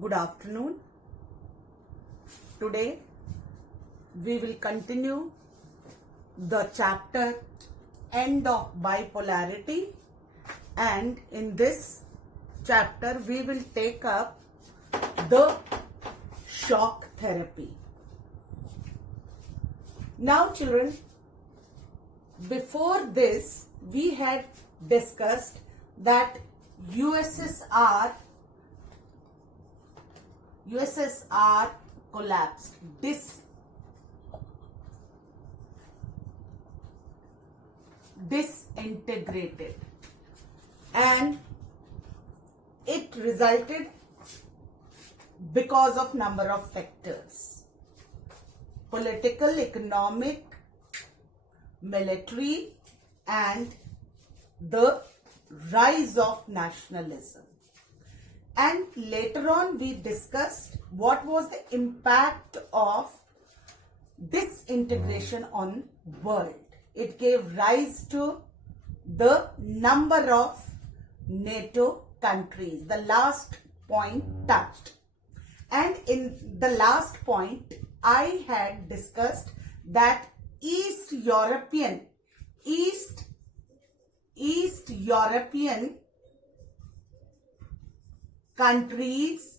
Good afternoon. Today we will continue the chapter End of Bipolarity, and in this chapter we will take up the shock therapy. Now children, before this we had discussed that USSR collapsed, disintegrated, and it resulted because of number of factors: political, economic, military, and the rise of nationalism. And later on we discussed what was the impact of disintegration on world. It gave rise to the number of NATO countries, the last point touched. And in the last point I had discussed that East European countries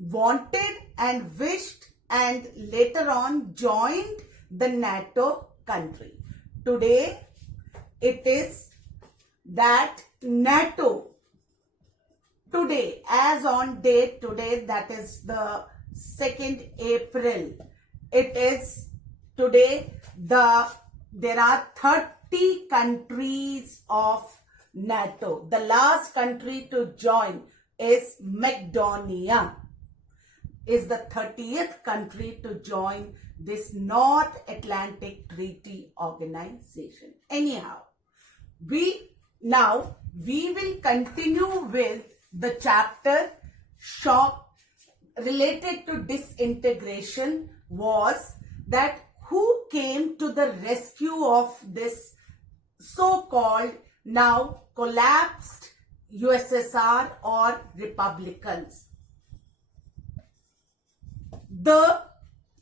wanted and wished and later on joined the NATO country. Today it is that NATO, today, as on date today, that is the 2nd April, it is today there are 30 countries of NATO. The last country to join is Macedonia, is the 30th country to join this North Atlantic Treaty Organization. Anyhow, we will continue with the chapter shock related to disintegration. Was that who came to the rescue of this so-called now collapsed USSR or republicans? The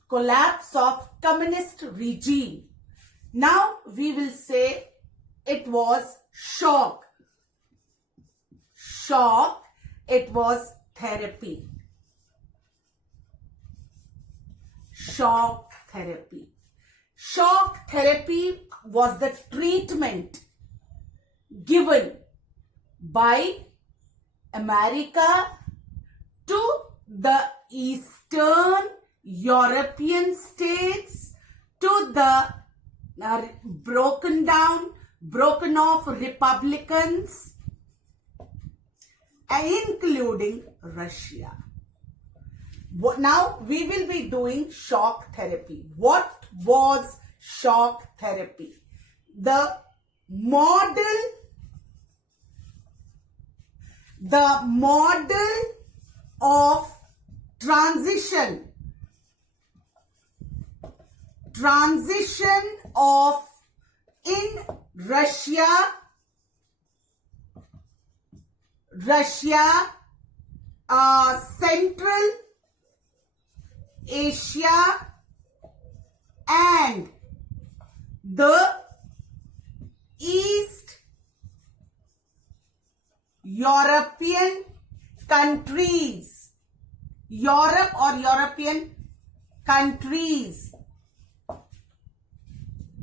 collapse of communist regime. Now we will say it was shock. It was therapy. Shock therapy. Shock therapy was the treatment given by America to the Eastern European states, to the broken off republicans, including Russia. Now we will be doing shock therapy. What was shock therapy? The model of transition of in Russia, Central Asia, and the East European countries, Europe or European countries,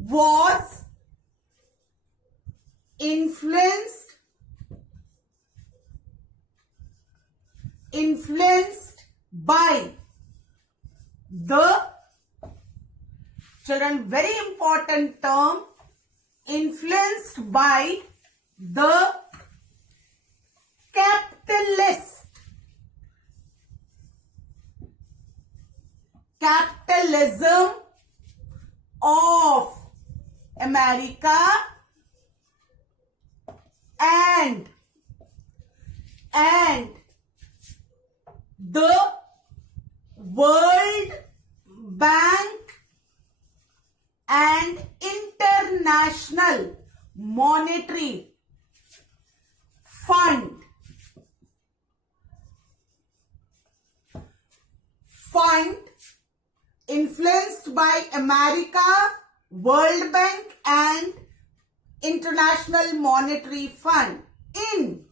was influenced by the, children, very important term, influenced by the capitalism of America and the World Bank and International Monetary Fund influenced by America, World Bank and International Monetary Fund in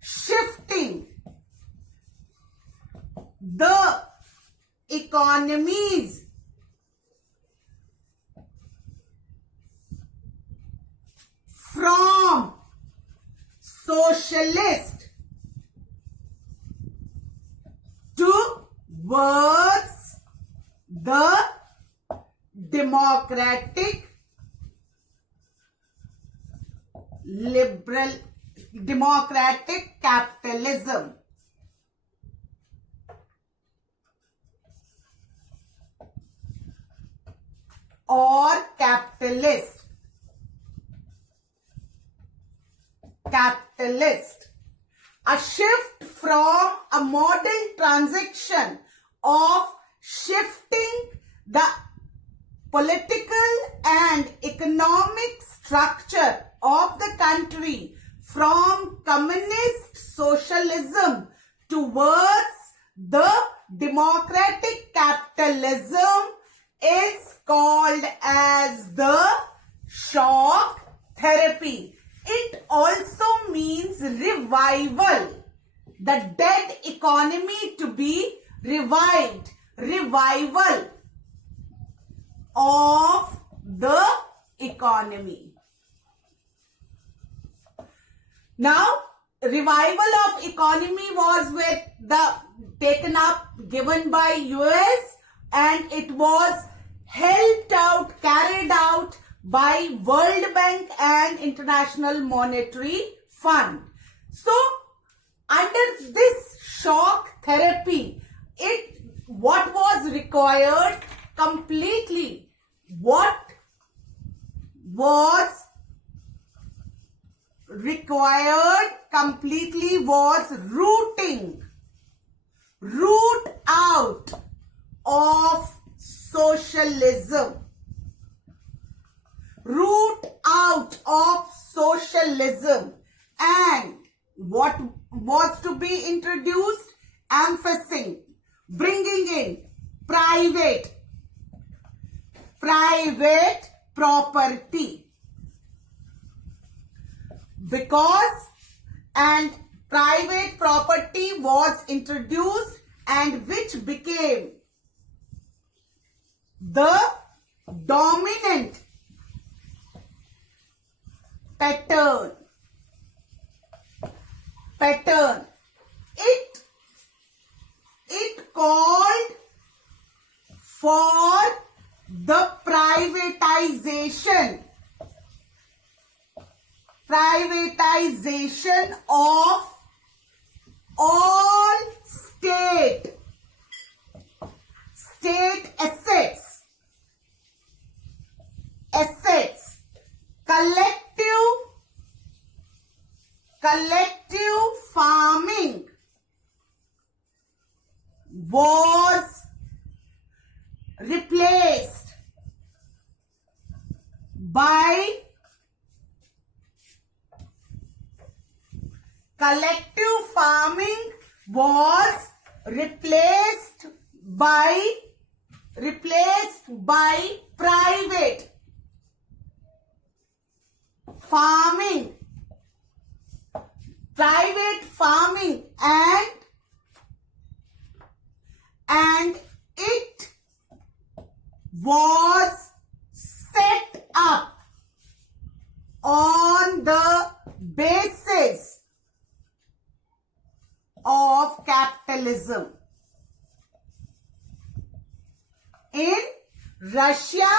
shifting the economies from socialist towards the democratic capitalism. Or capitalist. A shift from a model transition of shifting the political and economic structure of the country from communist socialism towards the democratic capitalism is called as the shock therapy. It also means revival. The dead economy to be revived. Revival of the economy. Now, revival of economy was taken up, given by US, and it was helped out, carried out by World Bank and International Monetary Fund. So, under this shock therapy, what was required completely? What was required completely was root out of socialism. Root out of socialism. And what was to be introduced? Emphasizing, bringing in private property. Because private property was introduced, and which became the dominant pattern. It called for the privatization of all state assets, collective farming was replaced by private farming. And it was set up on the basis of capitalism. In Russia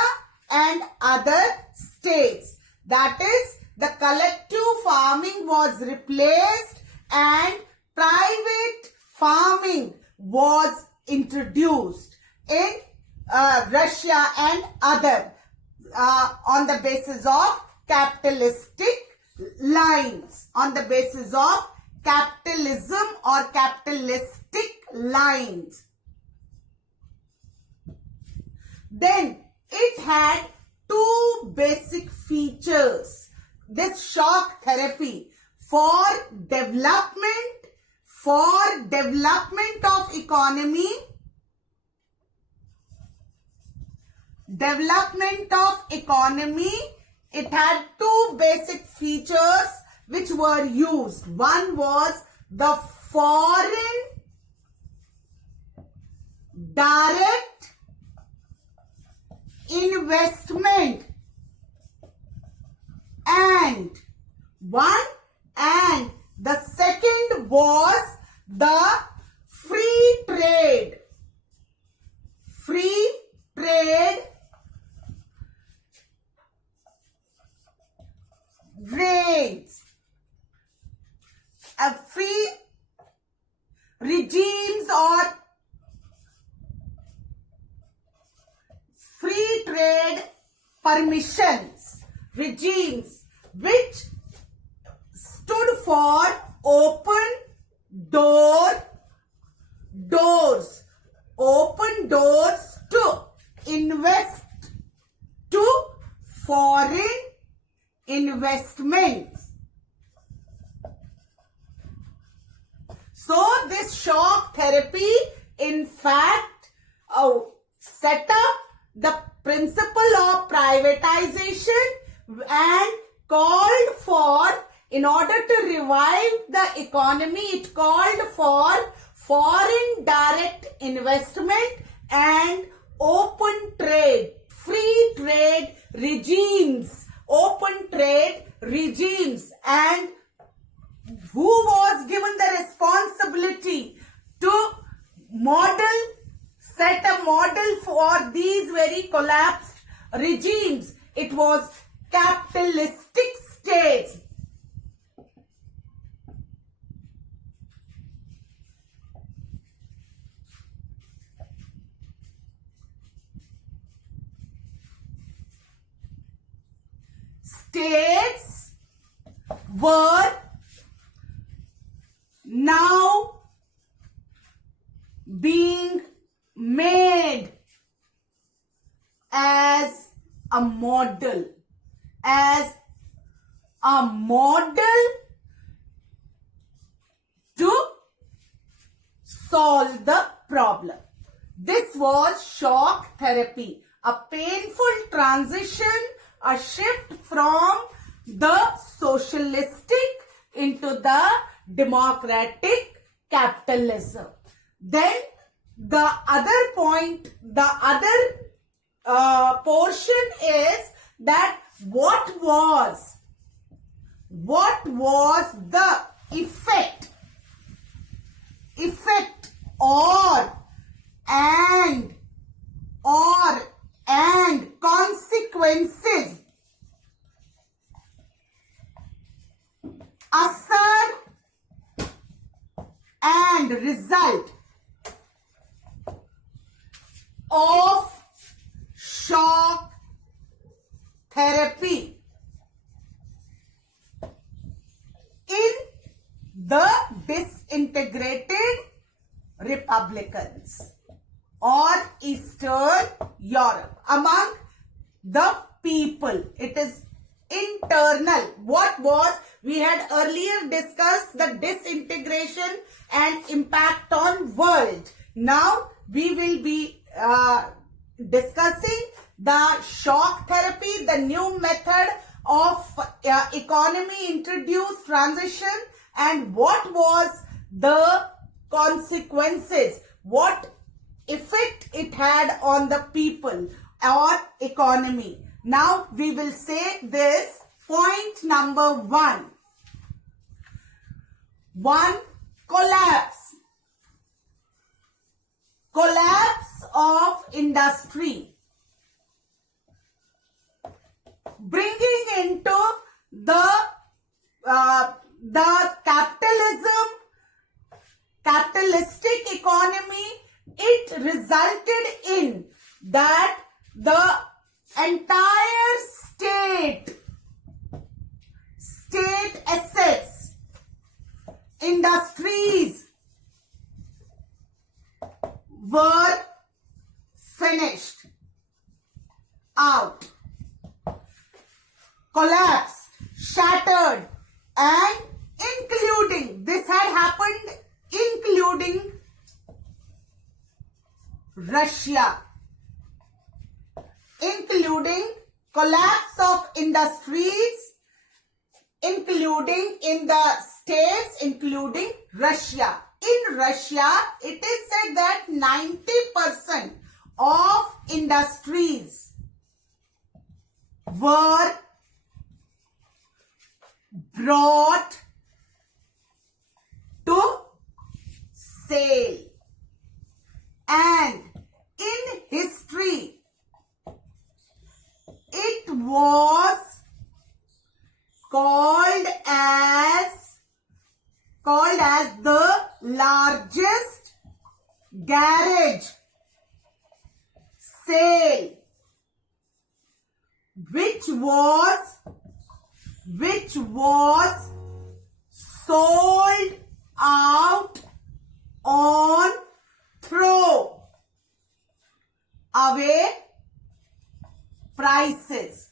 and other states, that is, the collective farming was replaced and private farming was introduced in Russia and other on the basis of capitalistic lines, on the basis of capitalism or capitalistic lines. Then it had two basic features. This shock therapy for development of economy development of economy, it had two basic features which were used. One was the foreign direct investment and the second was the free trade rates, free regimes or free trade permissions, regimes which stood for open doors to invest, to foreign investments. So this shock therapy in fact set up the principle of privatization and called for, in order to revive the economy, it called for foreign direct investment and open trade, free trade regimes, open trade regimes. And who was given the responsibility to set a model for these very collapsed regimes? It was capitalistic states. States were now being made as a model, to solve the problem. This was shock therapy, a painful transition, a shift from the socialistic into the democratic capitalism. Then the other point, the other portion is that what was the effect and consequences, asar and result of shock therapy in the disintegrated republicans or Eastern Europe, among the people. It is internal. What was, we had earlier discussed the disintegration and impact on world. Now we will be discussing the shock therapy, the new method of economy introduced transition, and what was the consequences, what effect it had on the people or economy. Now we will say this point number one. Collapse of industry, bringing into the capitalistic economy. It resulted in that the entire state assets, industries were finished out, collapsed, shattered, and including, this had happened including Russia. In including collapse of industries, including in the states, including Russia. In Russia, it is said that 90% of industries were brought to sale. And in history, it was called as the largest garage sale, which was sold out on throw away prices.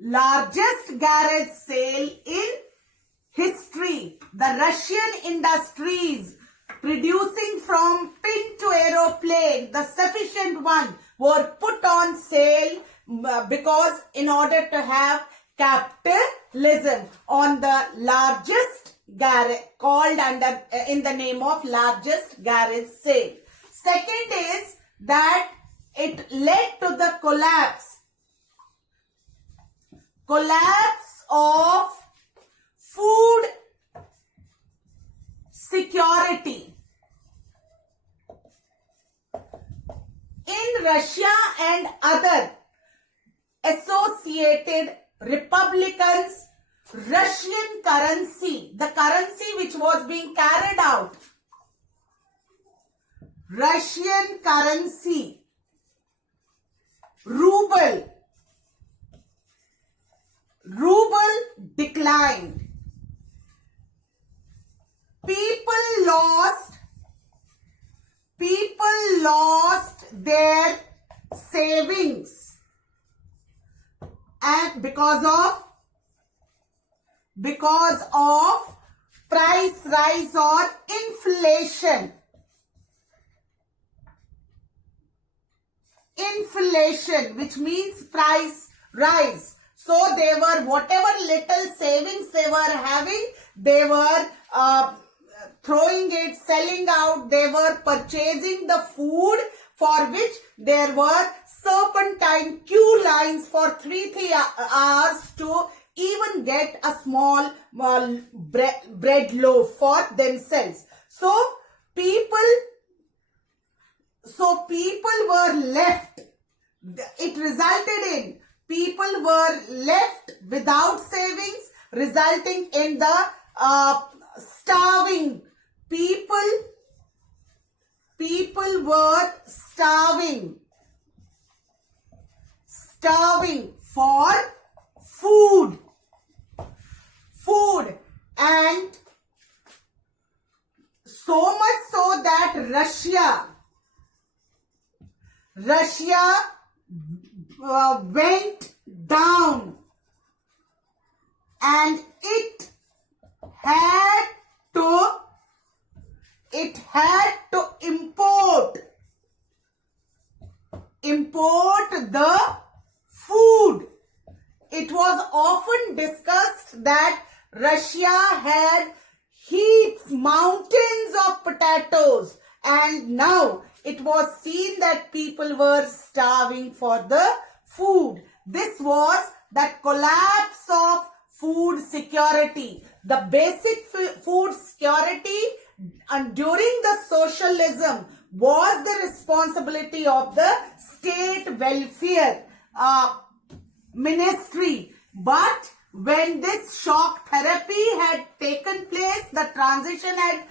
Largest garage sale in history. The Russian industries producing from pin to aeroplane, the sufficient one, were put on sale because in order to have capitalism on the largest garage, called under in the name of largest garage sale. Second is that it led to the collapse of food security. In Russia and other associated republicans, Russian currency, the currency which was being carried out, Russian currency, ruble declined. People lost their savings, and because of price rise or inflation, which means price rise. So they were, whatever little savings they were having, they were throwing it, selling out. They were purchasing the food for which there were serpentine queue lines for 3 hours to even get a small bread loaf for themselves. So people were left. It resulted in people were left without savings, resulting in the starving. People were starving for food, and so much so that Russia went down, and it had to import the food. It was often discussed that Russia had mountains of potatoes, and now it was seen that people were starving for the food. This was the collapse of food security. The basic food security during the socialism was the responsibility of the state welfare ministry. But when this shock therapy had taken place, the transition had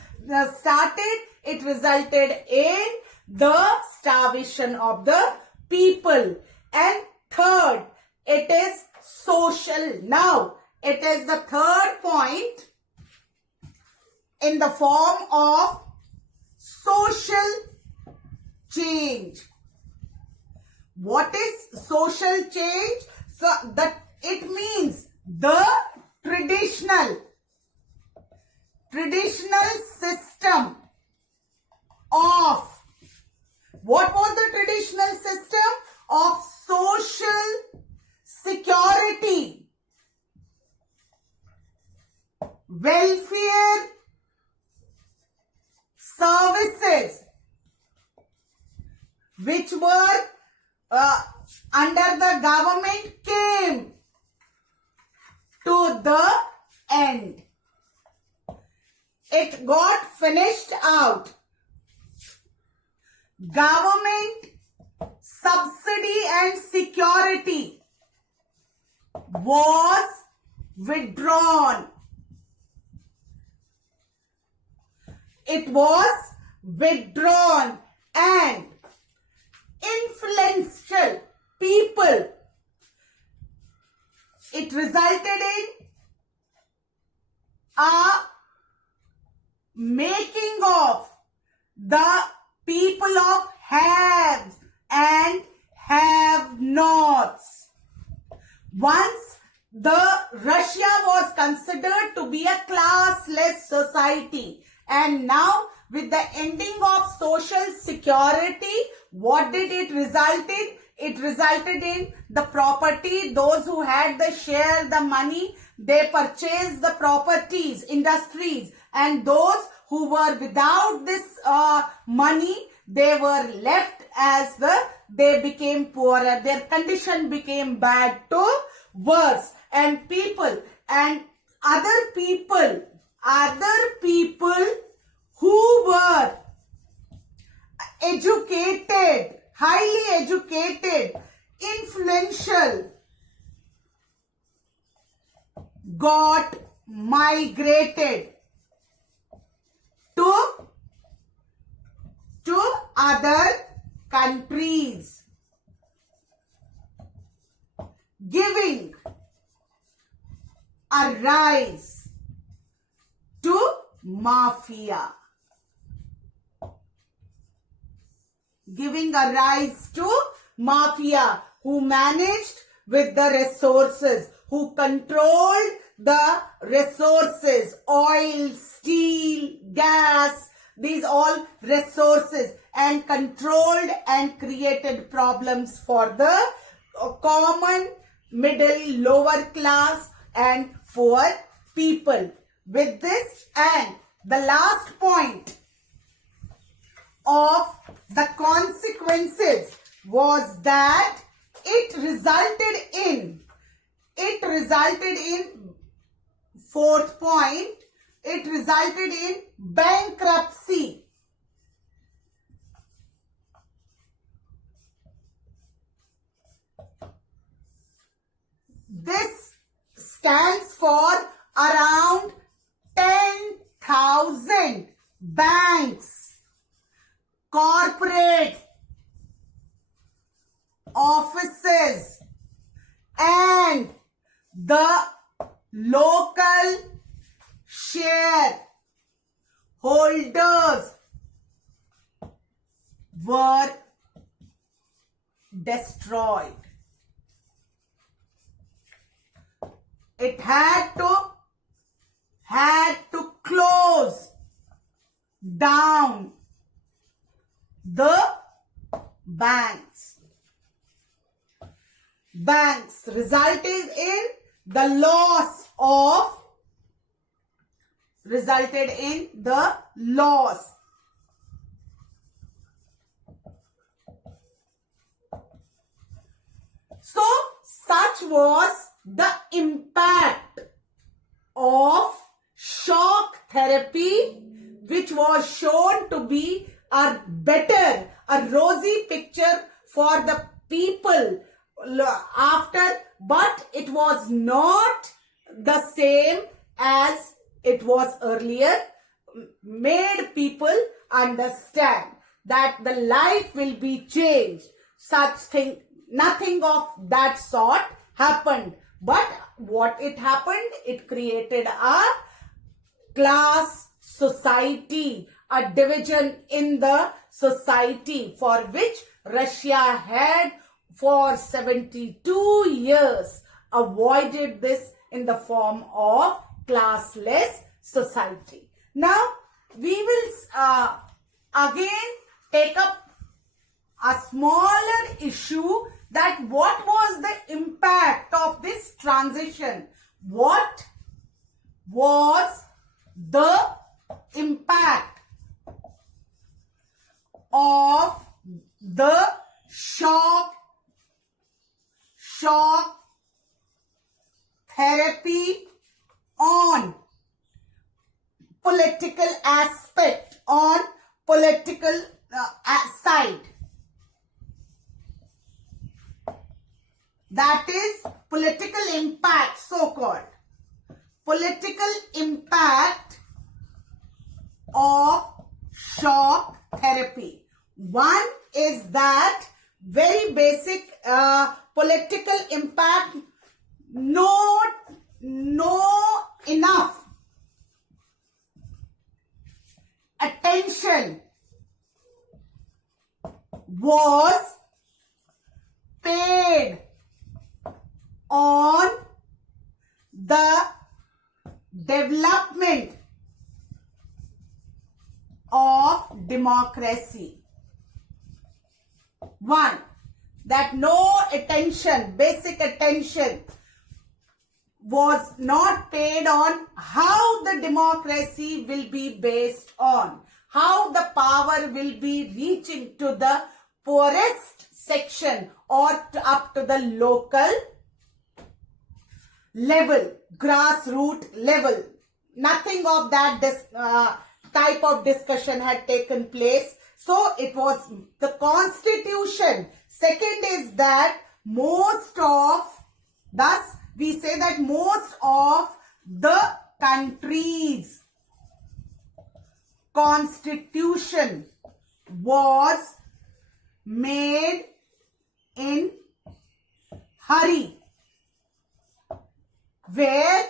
started, it resulted in the starvation of the people. And third, it is social. Now, it is the third point in the form of social change. What is social change? So that it means the traditional system of, what was the traditional system? of social security, welfare services, which were under the government, came to the end. It got finished out. Government subsidy and security was withdrawn. It was withdrawn, and influential people, it resulted in a making of the people of haves and have-nots. Once the Russia was considered to be a classless society, and now with the ending of social security, what did it result in? It resulted in the property. Those who had the share, the money, they purchased the properties, industries, and those who were without this money, they were left as they became poorer. Their condition became bad to worse, and people and other people who were educated, highly educated, influential, got migrated to other countries, giving a rise to mafia. Giving a rise to mafia, who managed with the resources, who controlled the resources, oil, steel, gas, these all resources, and controlled and created problems for the common, middle, lower class and poor people. With this, and the last point of the consequences was that it resulted in fourth point, it resulted in bankruptcy. This stands for around 10,000 banks, corporate offices, and the local share holders were destroyed. It had to close down the banks. Banks, resulting in the loss. So, such was the impact of shock therapy, which was shown to be a rosy picture for the people after, but it was not the same as it was earlier. Made people understand that the life will be changed. Nothing of that sort happened. But what it happened, it created a class society, a division in the society, for which Russia had for 72 years avoided this in the form of classless society. Now, we will again take up a smaller issue that what was the impact of this transition? What was the impact of the shock therapy on political aspect, on political side? That is political impact, so-called. Political impact of shock therapy. One is that very basic political impact, no enough attention was paid on the development of democracy. One, that no attention, basic attention was not paid on how the democracy will be based on, how the power will be reaching to the poorest section or up to the local level, grassroots level. Nothing of that type of discussion had taken place. So it was the constitution. Second is that thus we say that most of the country's constitution was made in hurry, where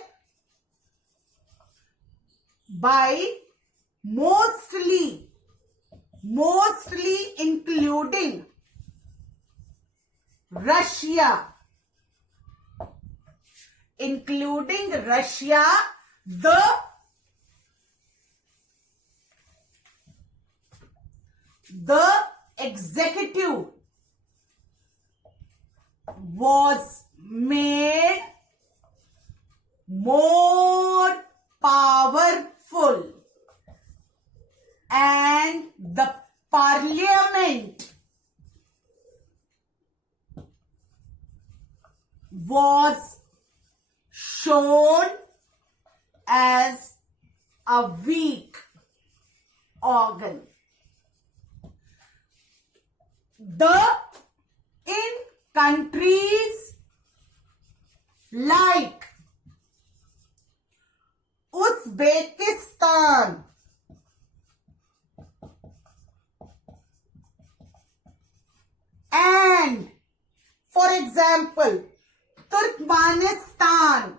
by mostly including Russia, the executive was made more powerful, and the parliament was shown as a weak organ. In countries like Uzbekistan, and for example Turkmenistan,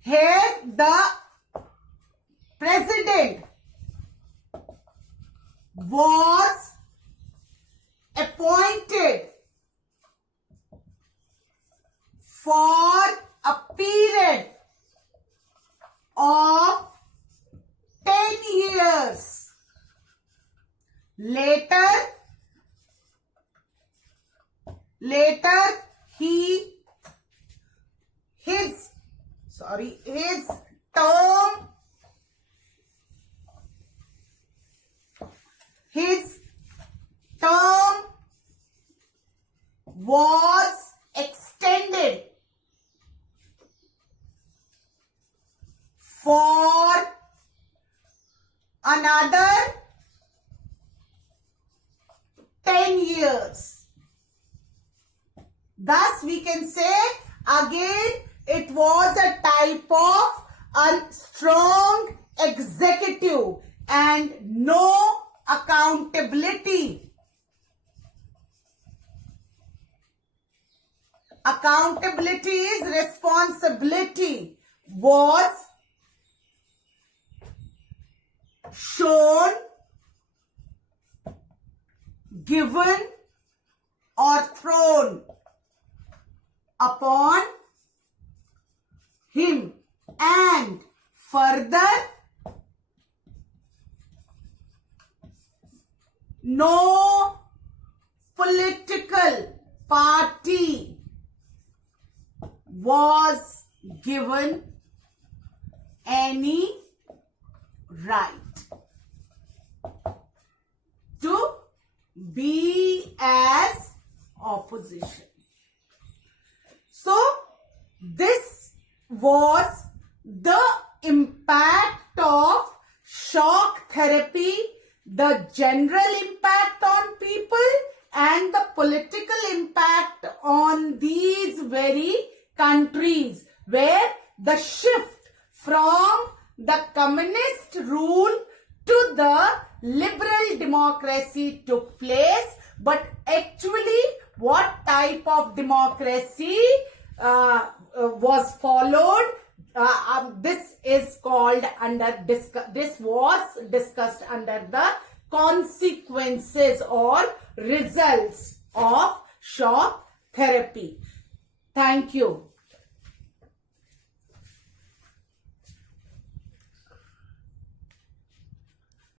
here the president was appointed for a period of 10 years. Later his term was extended for another 10 years. Thus we can say again it was a type of a strong executive and no accountability. Accountability is responsibility was shown, given or thrown upon him, and Further, no political party was given any right to be as opposition. So, this was the impact of shock therapy, the general impact on people and the political impact on these very countries where the shift from the communist rule to the liberal democracy took place. But actually, what type of democracy was followed? This is called this was discussed under the consequences or results of shock therapy. Thank you.